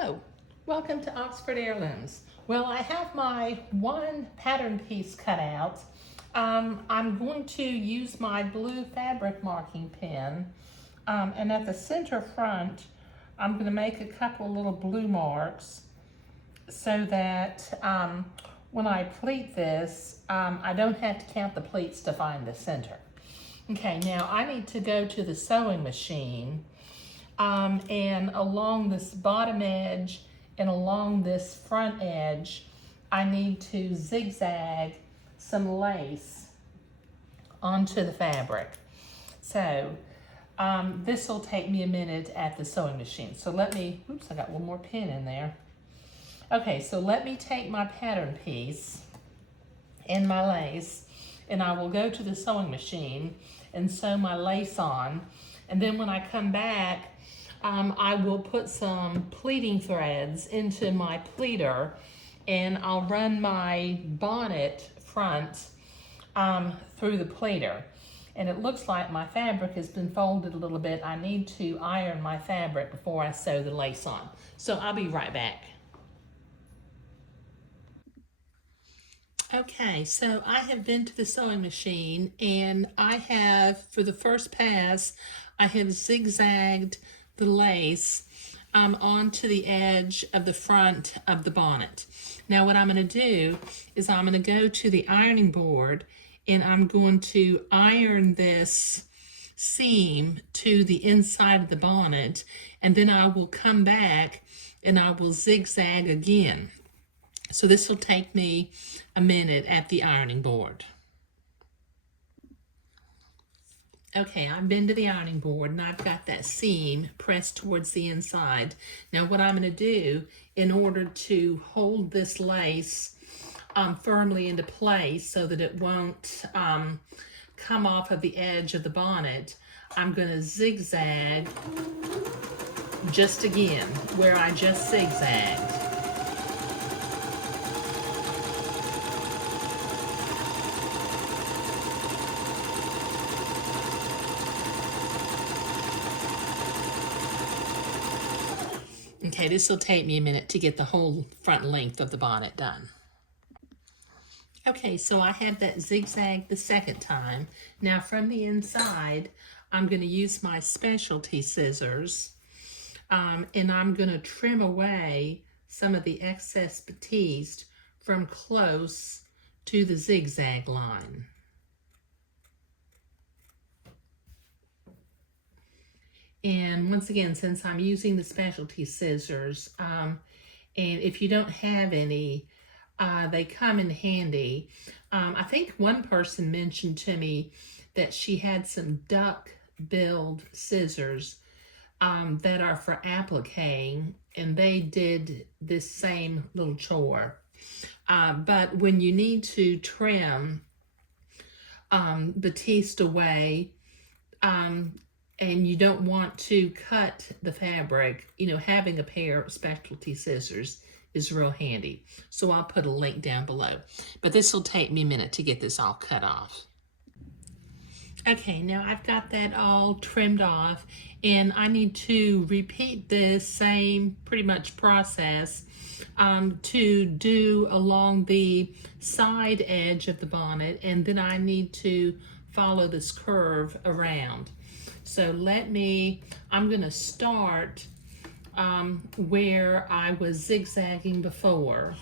Hello, welcome to Oxford Heirlooms. Well, I have my one pattern piece cut out. I'm going to use my blue fabric marking pen, and at the center front, I'm going to make a couple of little blue marks so that when I pleat this, I don't have to count the pleats to find the center. Okay, now I need to go to the sewing machine. And along this bottom edge and along this front edge, I need to zigzag some lace onto the fabric. So this will take me a minute at the sewing machine. So let me, oops, I got one more pin in there. Okay, so let me take my pattern piece and my lace, and I will go to the sewing machine and sew my lace on. And then when I come back, I will put some pleating threads into my pleater, and I'll run my bonnet front through the pleater. And it looks like my fabric has been folded a little bit. I need to iron my fabric before I sew the lace on. So I'll be right back. Okay, so I have been to the sewing machine, and I have, for the first pass, I have zigzagged the lace onto the edge of the front of the bonnet. Now what I'm going to do is I'm going to go to the ironing board, and I'm going to iron this seam to the inside of the bonnet, and then I will come back and I will zigzag again. So this will take me a minute at the ironing board. Okay, I've been to the ironing board and I've got that seam pressed towards the inside. Now what I'm going to do in order to hold this lace firmly into place so that it won't come off of the edge of the bonnet, I'm going to zigzag just again where I just zigzagged. Okay, this will take me a minute to get the whole front length of the bonnet done. Okay, so I have that zigzag the second time. Now from the inside, I'm going to use my specialty scissors, and I'm going to trim away some of the excess batiste from close to the zigzag line. And once again, since I'm using the specialty scissors, and if you don't have any, they come in handy. I think one person mentioned to me that she had some duck-billed scissors that are for appliquing, and they did this same little chore. But when you need to trim batiste away, and you don't want to cut the fabric, you know, having a pair of specialty scissors is real handy. So I'll put a link down below. But this will take me a minute to get this all cut off. Okay, now I've got that all trimmed off, and I need to repeat this same pretty much process to do along the side edge of the bonnet, and then I need to follow this curve around. So I'm going to start where I was zigzagging before.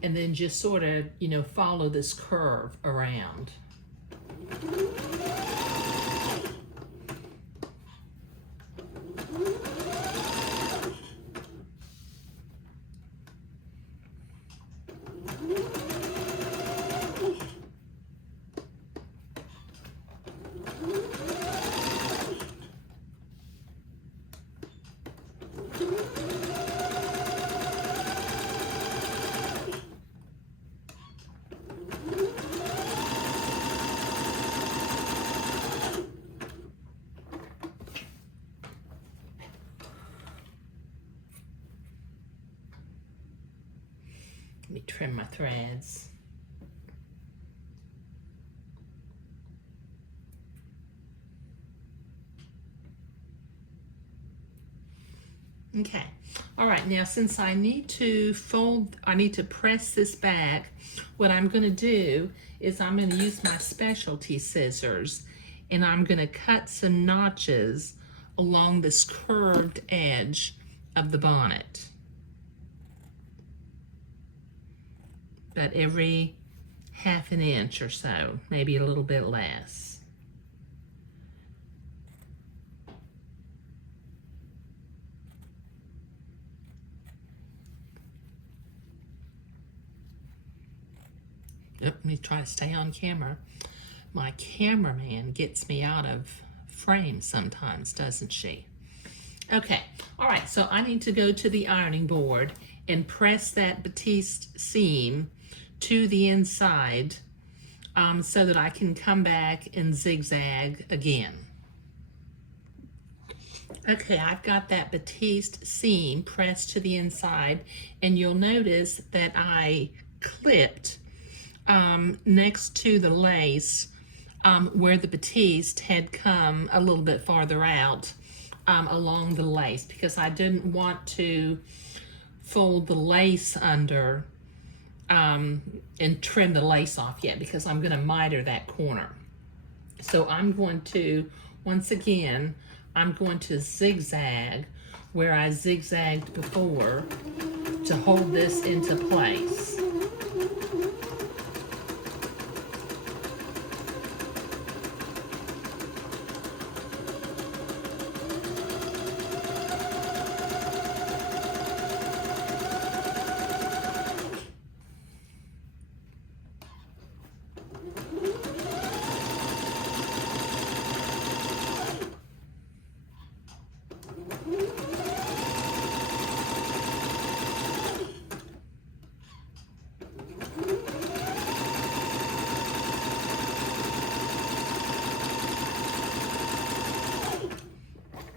And then just sort of, you know, follow this curve around. Let me trim my threads. Okay, all right, now since I need to press this back, what I'm gonna do is I'm gonna use my specialty scissors and I'm gonna cut some notches along this curved edge of the bonnet. About every half an inch or so, maybe a little bit less. Let me try to stay on camera. My cameraman gets me out of frame sometimes, doesn't she? Okay, all right, so I need to go to the ironing board and press that batiste seam to the inside so that I can come back and zigzag again. Okay, I've got that batiste seam pressed to the inside, and you'll notice that I clipped next to the lace where the batiste had come a little bit farther out along the lace, because I didn't want to fold the lace under and trim the lace off yet, because I'm going to miter that corner. So I'm going to, once again, I'm going to zigzag where I zigzagged before to hold this into place.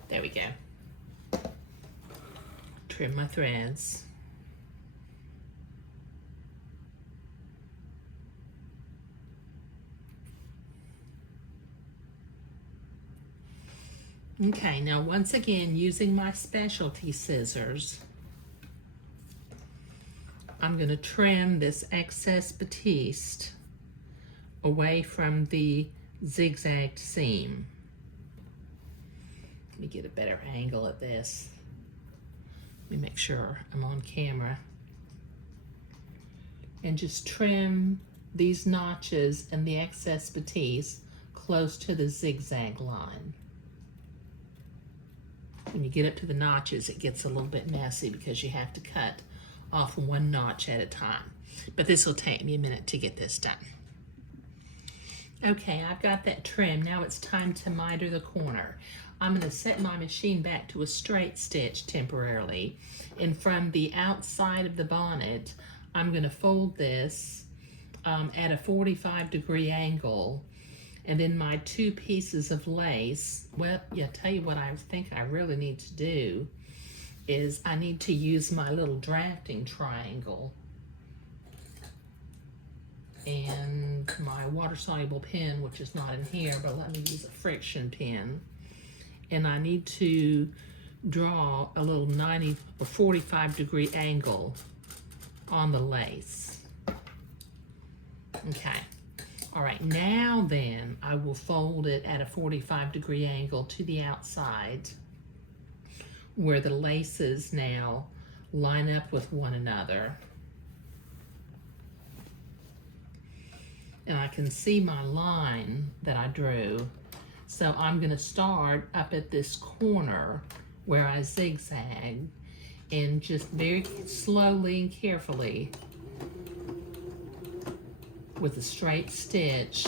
There we go. Trim my threads. Okay, now once again, using my specialty scissors, I'm going to trim this excess batiste away from the zigzagged seam. Let me get a better angle at this. Let me make sure I'm on camera. And just trim these notches and the excess batiste close to the zigzag line. When you get up to the notches, it gets a little bit messy because you have to cut off one notch at a time. But this will take me a minute to get this done. Okay, I've got that trim. Now it's time to miter the corner. I'm going to set my machine back to a straight stitch temporarily. And from the outside of the bonnet, I'm going to fold this at a 45-degree angle. And then my two pieces of lace, well, yeah, tell you what I think I really need to do is I need to use my little drafting triangle and my water-soluble pen, which is not in here, but let me use a friction pen. And I need to draw a little 90 or 45-degree angle on the lace. Okay. All right, now then I will fold it at a 45-degree angle to the outside where the laces now line up with one another. And I can see my line that I drew. So I'm going to start up at this corner where I zigzag and just very slowly and carefully with a straight stitch,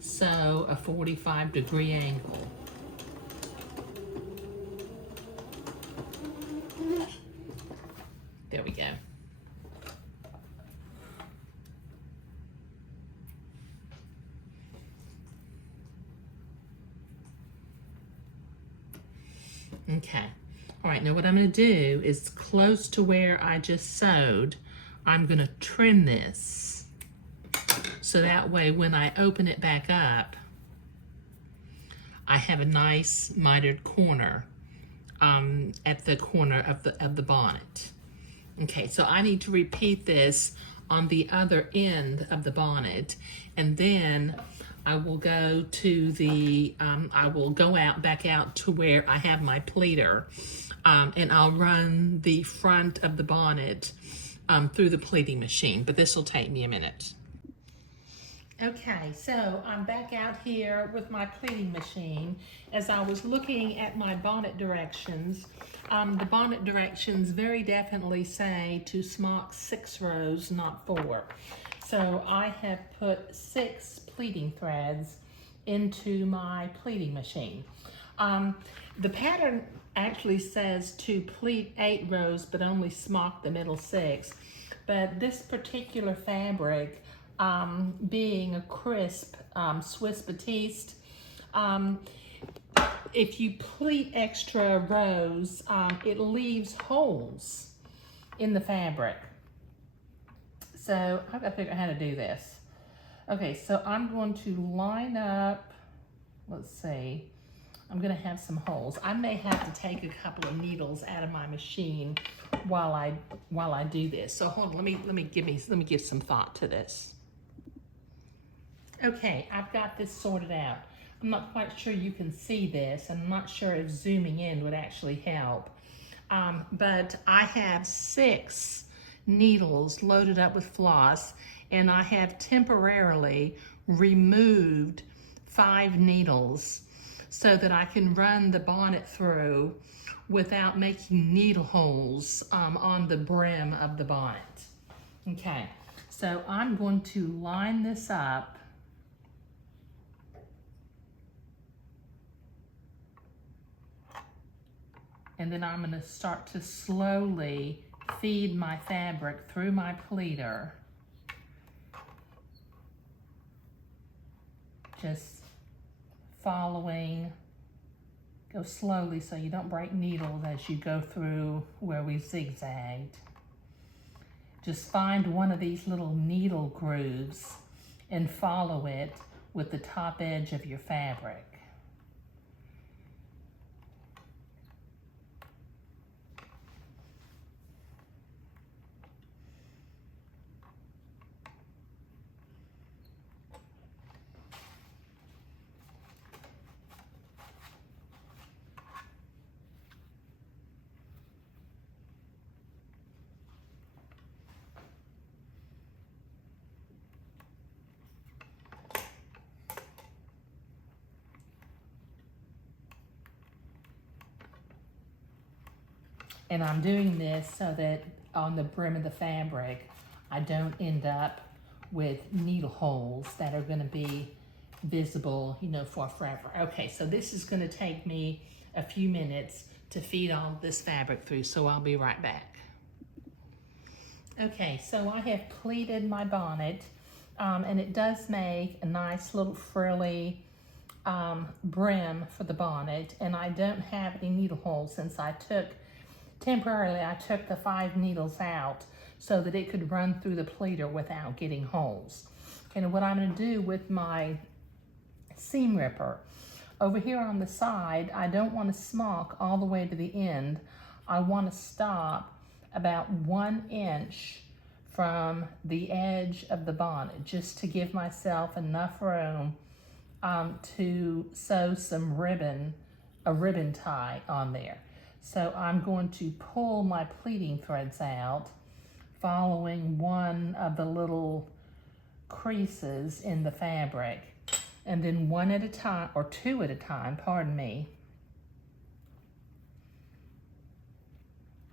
sew a 45-degree angle. There we go. Okay. All right, now what I'm going to do is close to where I just sewed, I'm gonna trim this so that way when I open it back up, I have a nice mitered corner at the corner of the bonnet. Okay, so I need to repeat this on the other end of the bonnet, and then I will go to the, I will go back out to where I have my pleater, and I'll run the front of the bonnet through the pleating machine, but this will take me a minute. Okay, so I'm back out here with my pleating machine. As I was looking at my bonnet directions, the bonnet directions very definitely say to smock 6 rows, not 4. So I have put 6 pleating threads into my pleating machine. The pattern actually says to pleat 8 rows, but only smock the middle 6. But this particular fabric, being a crisp Swiss batiste, if you pleat extra rows, it leaves holes in the fabric. So I've got to figure out how to do this. Okay, so I'm going to line up, let's see, I'm going to have some holes. I may have to take a couple of needles out of my machine while I do this. So hold on, let me give some thought to this. Okay, I've got this sorted out. I'm not quite sure you can see this, and I'm not sure if zooming in would actually help. But I have 6 needles loaded up with floss, and I have temporarily removed 5 needles so that I can run the bonnet through without making needle holes on the brim of the bonnet. Okay, so I'm going to line this up. And then I'm gonna start to slowly feed my fabric through my pleater. Just following, go slowly so you don't break needles as you go through where we zigzagged. Just find one of these little needle grooves and follow it with the top edge of your fabric. And I'm doing this so that on the brim of the fabric, I don't end up with needle holes that are gonna be visible, you know, for forever. Okay, so this is gonna take me a few minutes to feed all this fabric through, so I'll be right back. Okay, so I have pleated my bonnet, and it does make a nice little frilly brim for the bonnet, and I don't have any needle holes since temporarily I took the 5 needles out so that it could run through the pleater without getting holes. And what I'm going to do with my seam ripper, over here on the side, I don't want to smock all the way to the end. I want to stop about 1 inch from the edge of the bonnet, just to give myself enough room to sew some a ribbon tie on there. So I'm going to pull my pleating threads out, following one of the little creases in the fabric, and then 1 at a time, or 2 at a time, pardon me,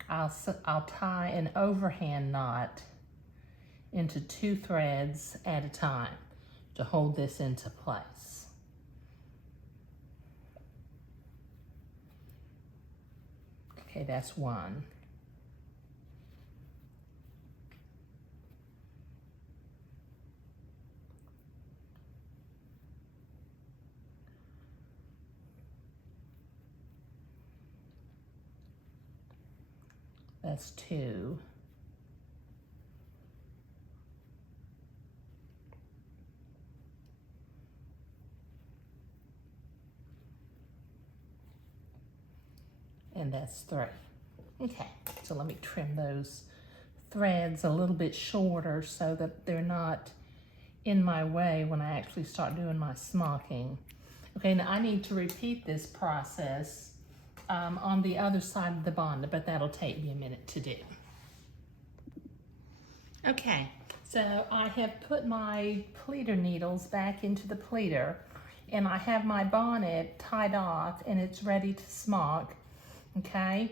I'll tie an overhand knot into 2 threads at a time to hold this into place. Okay, that's 1. That's 2. and that's 3. Okay, so let me trim those threads a little bit shorter so that they're not in my way when I actually start doing my smocking. Okay, now I need to repeat this process on the other side of the bonnet, but that'll take me a minute to do. Okay, so I have put my pleater needles back into the pleater, and I have my bonnet tied off and it's ready to smock. Okay,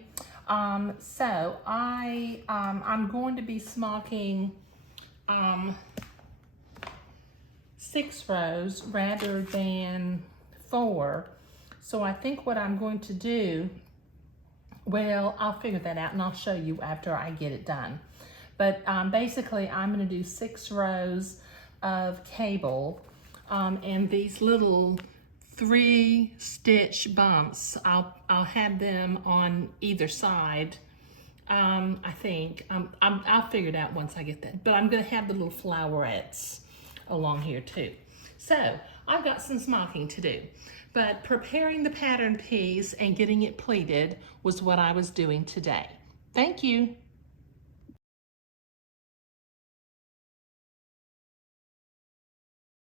so I'm going to be smocking 6 rows rather than 4. So I think what I'm going to do, well, I'll figure that out and I'll show you after I get it done. But basically I'm going to do 6 rows of cable, and these little 3-stitch bumps, I'll have them on either side. I think I'll figure it out once I get that. But I'm going to have the little flowerets along here too. So I've got some smocking to do, but preparing the pattern piece and getting it pleated was what I was doing today. Thank you.